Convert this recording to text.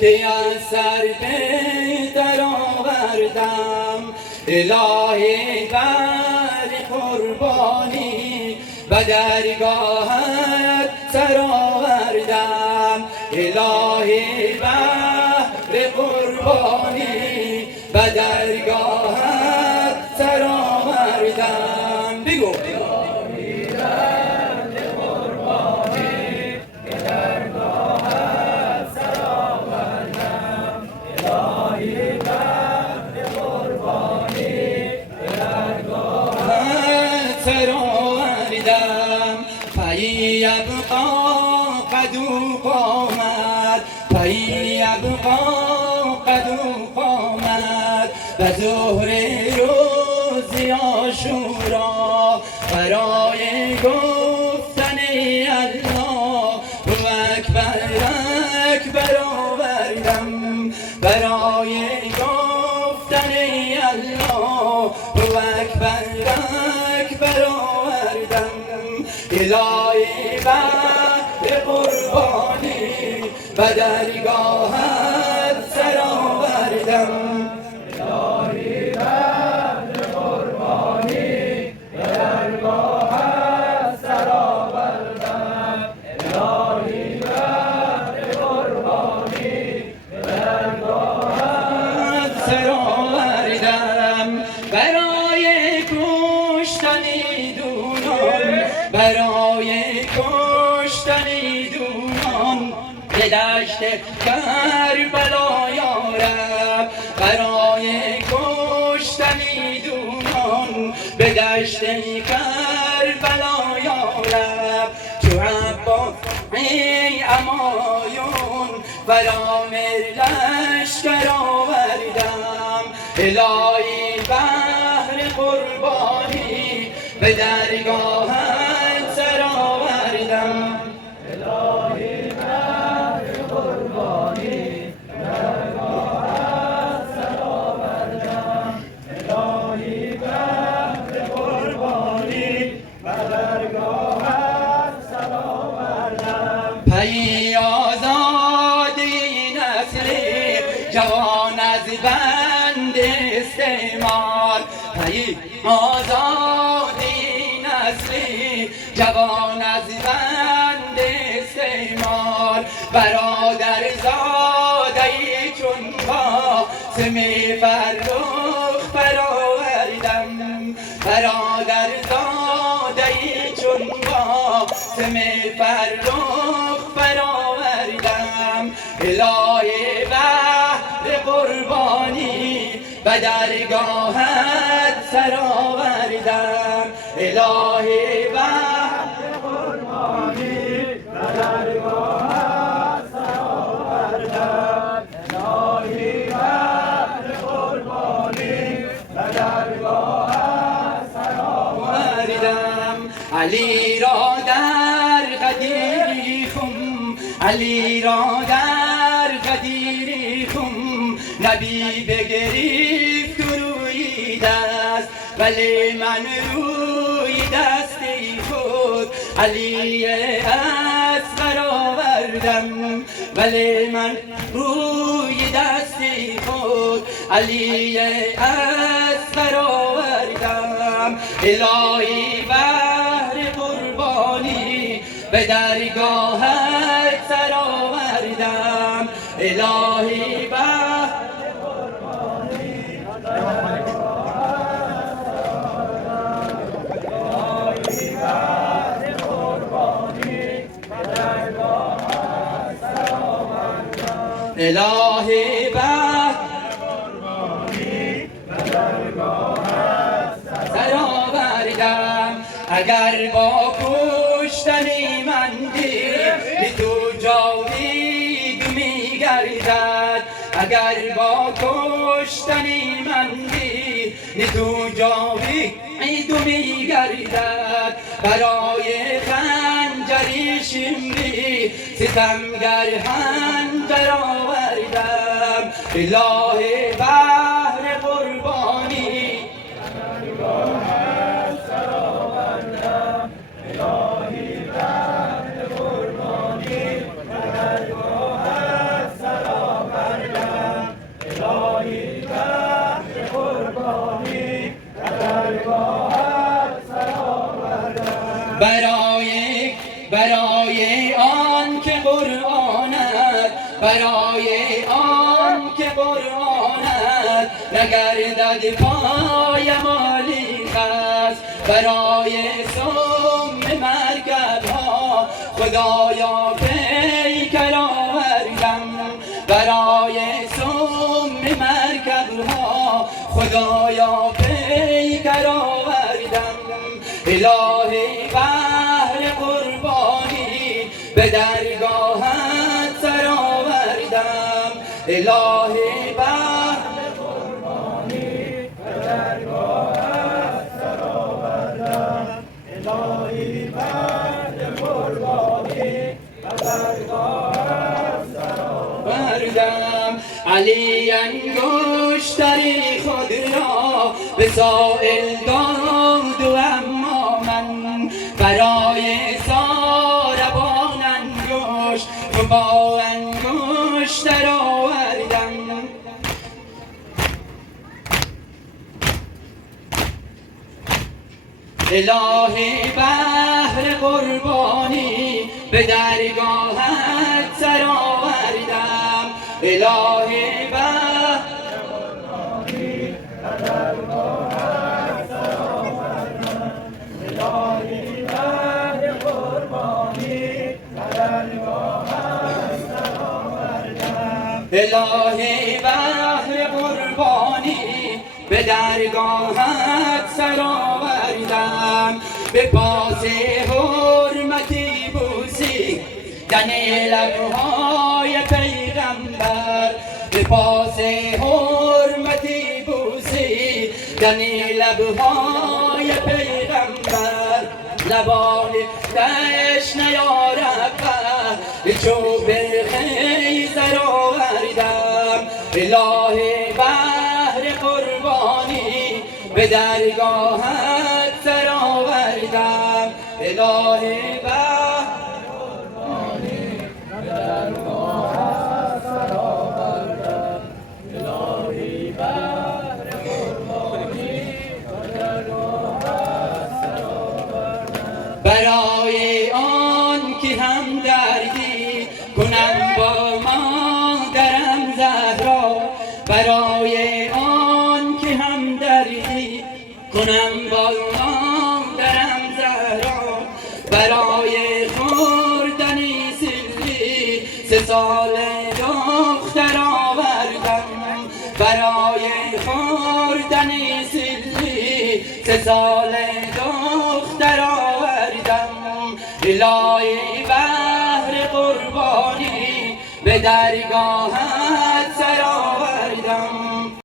که از سر در آوردم الهی بر قربانی به درگاهت سر آوردم الهی بر قربانی به درگاهت سر آوردم بگو یبقا قدو قامت یبقا قدو قامت به ظهر روز عاشورا برای گفتن الله اکبر اکبر آوردم برای گفتن الله اکبر اکبر آوردم الهی بر قربانی به درگاهت سر آوردم الهی بر قربانی به درگاهت سر آوردم الهی بر قربانی به درگاهت سر آوردم برای کشتنی دونان برای کشتنی دونان به دشت کربلا یارب برای کشتنی دونان به دشت کربلا یارب چو عباس ای امایون برامر لشکر آوردم الهی بهر قربانی به درگاهت سر آوردم الهی بهر قربانی به درگاهت سر آوردم الهی بهر قربانی به درگاهت سر آوردم پی آزادی نسلی جوان از بند استعمار پی آزادی نسلی جوان از بند استعمار برادر زادهی چون قاسم فرخ برآوردم برادر زادهی چون قاسم فرخ برآوردم الهی بهر قربانی به درگاهت سر آوردم الهی بهر قربانی به درگاهت سر آوردم الهی بهر قربانی به درگاهت سر آوردم علی را در قدیری خم علی را در قدیری خم نبی بگریفت و روی دست ولی من روی دستی خود علی اصغر آوردم ولی من روی دستی خود علی اصغر آوردم الهی بهر قربانی به درگاهت سر آوردم الهی بهر قربانی الهی بهر قربانی به درگاهت سر آوردم اگر با کشتنی من دل تو جاوید میگردد اگر با کشتنی من دل تو جاوید میگردد برای خنجری شمری ستمگر خنجر آوردم الهی بهر قربانی سر آوردم الهی بهر قربانی سر آوردم قرآنت نگردد پایم آلیق است. برای سم مرکب ها خدایا پیکر آوردم، برای سم مرکب ها خدایا پیکر آوردم. الهی بهر قربانی به درگاهت سر آوردم، الهی بهر قربانی به درگاهت سر آوردم، الهی بهر قربانی به درگاهت سر آوردم. علی انگشتری خود را به سائل داد و اما من برای ساربان انگشت و با انگشتر آوردم. الهی بهر قربانی به درگاهت سر آوردم، الهی بهر قربانی به درگاهت سر آوردم، الهی بهر قربانی به درگاهت سر آوردم، الهی بهر قربانی به درگاهت سر آوردم. به پاس حرمتی بوسی دن لبهای پیغمبر، به پاس حرمتی بوسی دن لبهای پیغمبر. لبان تشنه یا رب چوب خیزر آوردم، الهی بهر قربانی به درگاهت سر آوردم، الهی بهر قربانی به درگاهت سر آوردم، الهی بهر قربانی به درگاهت سر آوردم. برای آن که هم دردی کنم با مادرم زهرا، برای آن که هم دردی کنم با مادرم زهرا، برای خوردنی سیلی 3 سال دختر آوردم، برای خوردنی سیلی 3 سال دختر آوردم. الهی بهر قربانی به درگاهت